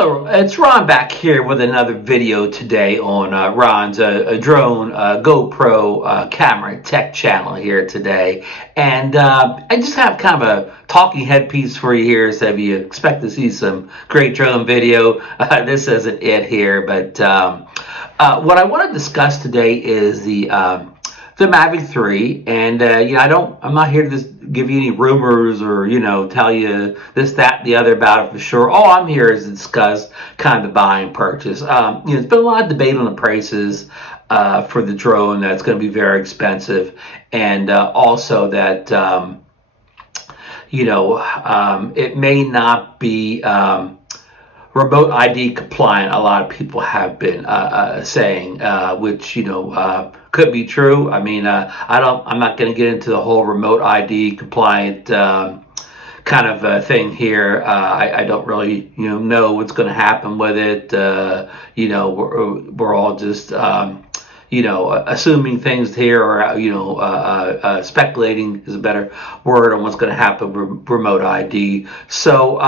Hello, it's Ron back here with another video today on Ron's drone GoPro camera tech channel here today. And I just have kind of a talking headpiece for you here, so if you expect to see some great drone video, this isn't it here. But what I want to discuss today is the Mavic 3, and I'm not here to just give you any rumors or tell you this, that, and the other about it for sure. All I'm here is to discuss kind of the buy and purchase. There's been a lot of debate on the prices for the drone. That's going to be very expensive, and also that it may not be remote ID compliant. A lot of people have been saying, which could be true. I mean, I'm not going to get into the whole remote ID compliant kind of thing here. I don't really know what's going to happen with it. We're all just assuming things here, or speculating is a better word on what's going to happen with remote ID. So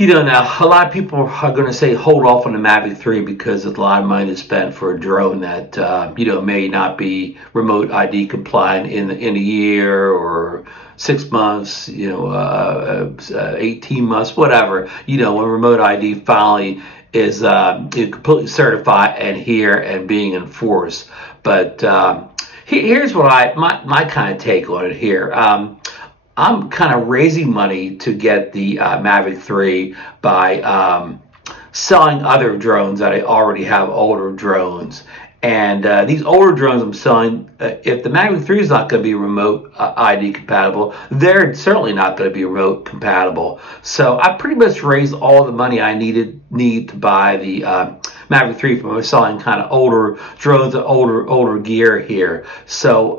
now a lot of people are going to say hold off on the Mavic 3 because there's a lot of money to spend for a drone that may not be remote ID compliant in a year or 6 months, 18 months, whatever. When remote ID finally is completely certified and here and being enforced. But here's what my kind of take on it here. I'm kind of raising money to get the Mavic 3 by selling other drones that I already have, older drones. And these older drones I'm selling, if the Mavic 3 is not going to be remote ID compatible, they're certainly not going to be remote compatible. So I pretty much raised all the money I need to buy the Mavic 3 from selling kind of older drones and older gear here. So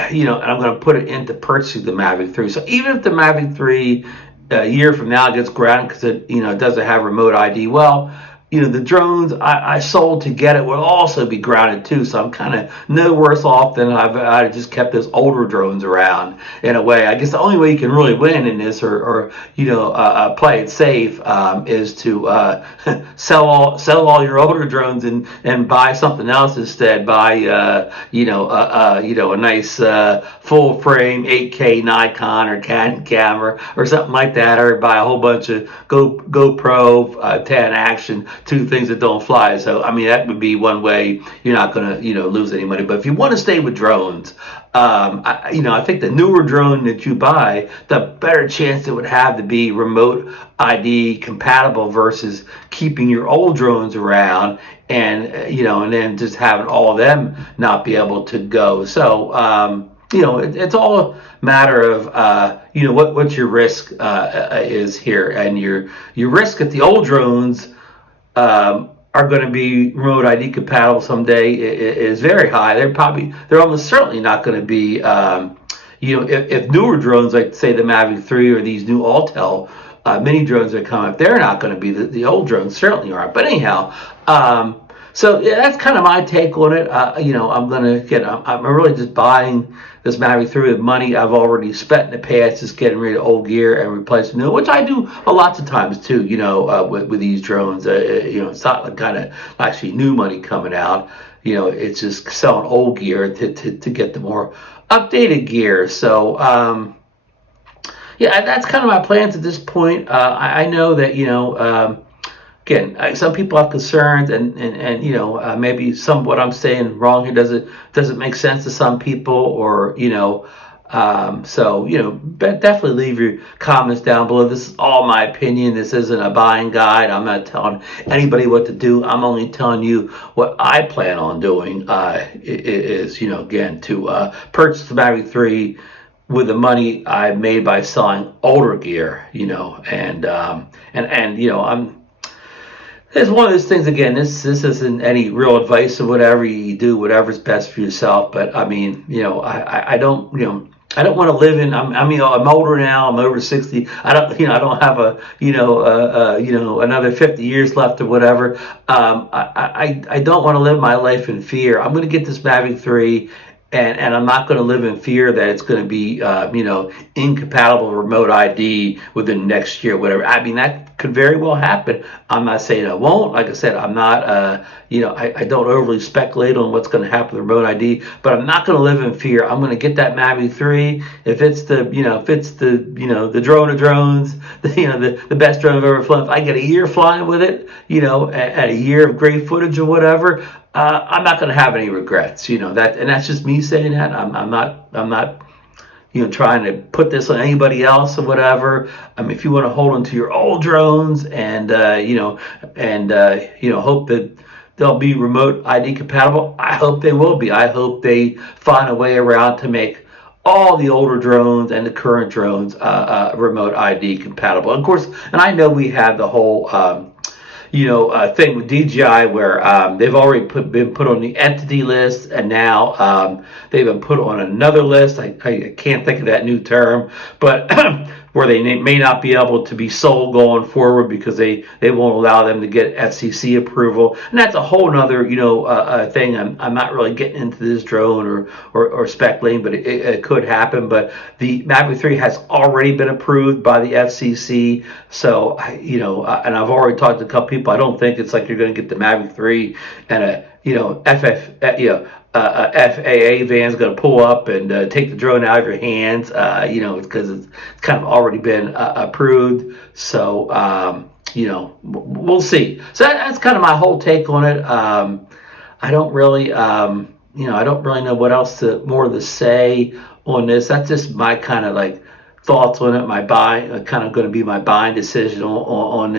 and I'm going to put it into purchasing the Mavic 3. So even if the Mavic 3 a year from now gets grounded because it doesn't have remote ID, well, the drones I sold to get it will also be grounded too. So I'm kind of no worse off than I just kept those older drones around in a way. I guess the only way you can really win in this, or play it safe, is to sell all your older drones and buy something else instead. Buy a nice full frame 8K Nikon or Canon camera or something like that, or buy a whole bunch of GoPro 10 action. Two things that don't fly. So I mean, that would be one way you're not going to lose any money. But if you want to stay with drones, I think the newer drone that you buy, the better chance it would have to be remote ID compatible versus keeping your old drones around and and then just having all of them not be able to go. So it's all a matter of what your risk is here, and your risk at the old drones are going to be remote ID compatible someday is very high. They're almost certainly not going to be, if newer drones like say the Mavic 3 or these new Autel mini drones that come up, they're not going to be. The old drones certainly aren't. But anyhow, so yeah, that's kind of my take on it. I'm really just buying this Mavic 3 with money I've already spent in the past, just getting rid of old gear and replacing new, which I do lots of times too. With these drones, it's not like kind of actually new money coming out. It's just selling old gear to get the more updated gear. So yeah, that's kind of my plans at this point. I know that again, some people have concerns, and maybe some of what I'm saying wrong here doesn't make sense to some people, or definitely leave your comments down below. This is all my opinion. This isn't a buying guide. I'm not telling anybody what to do. I'm only telling you what I plan on doing. Is again to purchase the Mavic 3 with the money I made by selling older gear. It's one of those things, again, this isn't any real advice or whatever. You do whatever's best for yourself. But I mean, I don't want to live in. I'm older now. I'm over 60. I don't have another 50 years left or whatever. I don't want to live my life in fear. I'm going to get this Mavic 3. And I'm not going to live in fear that it's going to be, incompatible remote ID within next year, whatever. I mean, could very well happen. I'm not saying it won't. Like I said, I'm not, I don't overly speculate on what's going to happen with remote ID, but I'm not going to live in fear. I'm going to get that Mavic 3. If it's the drone of drones, the best drone I've ever flown. If I get a year flying with it, and a year of great footage or whatever, I'm not going to have any regrets. And that's just me saying that. I'm not trying to put this on anybody else or whatever. I mean, if you want to hold on to your old drones and hope that they'll be remote ID compatible, I hope they will be. I hope they find a way around to make all the older drones and the current drones remote ID compatible. Of course, and I know we have the whole thing with DJI where they've already been put on the entity list, and now they've been put on another list. I can't think of that new term, but where they may not be able to be sold going forward because they won't allow them to get FCC approval, and that's a whole nother thing. I'm not really getting into this drone or speculating, but it could happen. But the Mavic 3 has already been approved by the FCC, so and I've already talked to a couple people. I don't think it's like you're going to get the Mavic 3 and a FAA van's going to pull up and take the drone out of your hands, because it's kind of already been approved. So, we'll see. So that's kind of my whole take on it. I don't really, I don't really know what else more to say on this. That's just my kind of like thoughts on it. Kind of going to be my buying decision on